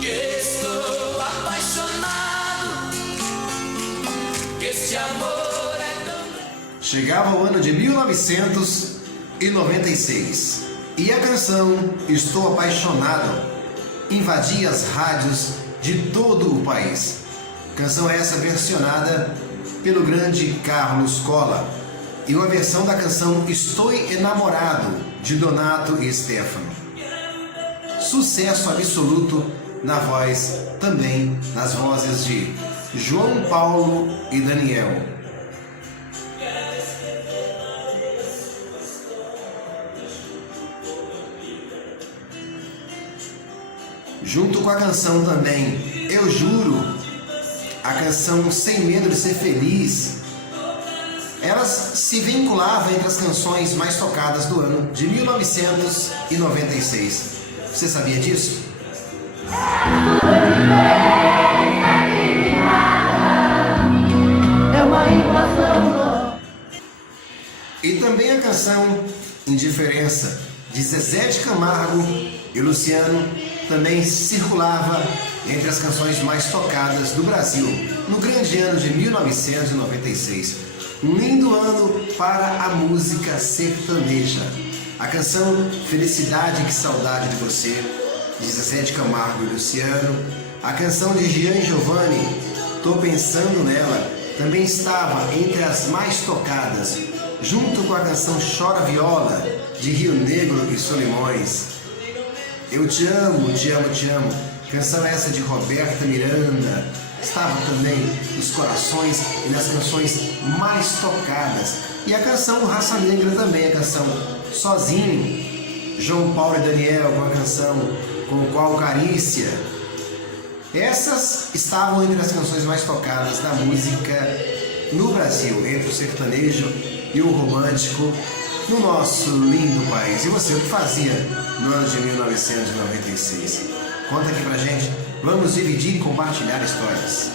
que estou apaixonado, que este amor é tão... Chegava o ano de 1996 e a canção Estou Apaixonado invadia as rádios de todo o país. Canção essa versionada pelo grande Carlos Colla e uma versão da canção Estou Enamorado de Donato e Stefano. Sucesso absoluto na voz, também nas vozes de João Paulo e Daniel. Junto com a canção também Eu Juro, a canção Sem Medo de Ser Feliz, elas se vinculavam entre as canções mais tocadas do ano de 1996. Você sabia disso? E também a canção Indiferença, de Zezé de Camargo e Luciano, também circulava entre as canções mais tocadas do Brasil no grande ano de 1996. Um lindo ano para a música sertaneja. A canção Felicidade, Que Saudade de Você, de Zezé de Camargo e Luciano. A canção de Gian e Giovanni, Tô Pensando Nela, também estava entre as mais tocadas, junto com a canção Chora Viola, de Rio Negro e Solimões. Eu Te Amo, Te Amo, Te Amo, canção essa de Roberta Miranda, estava também nos corações e nas canções mais tocadas. E a canção Raça Negra também, a canção Sozinho, João Paulo e Daniel com a canção Com Qual Carícia. Essas estavam entre as canções mais tocadas da música no Brasil, entre o sertanejo e o romântico no nosso lindo país. E você, o que fazia no ano de 1996? Conta aqui pra gente, vamos dividir e compartilhar histórias.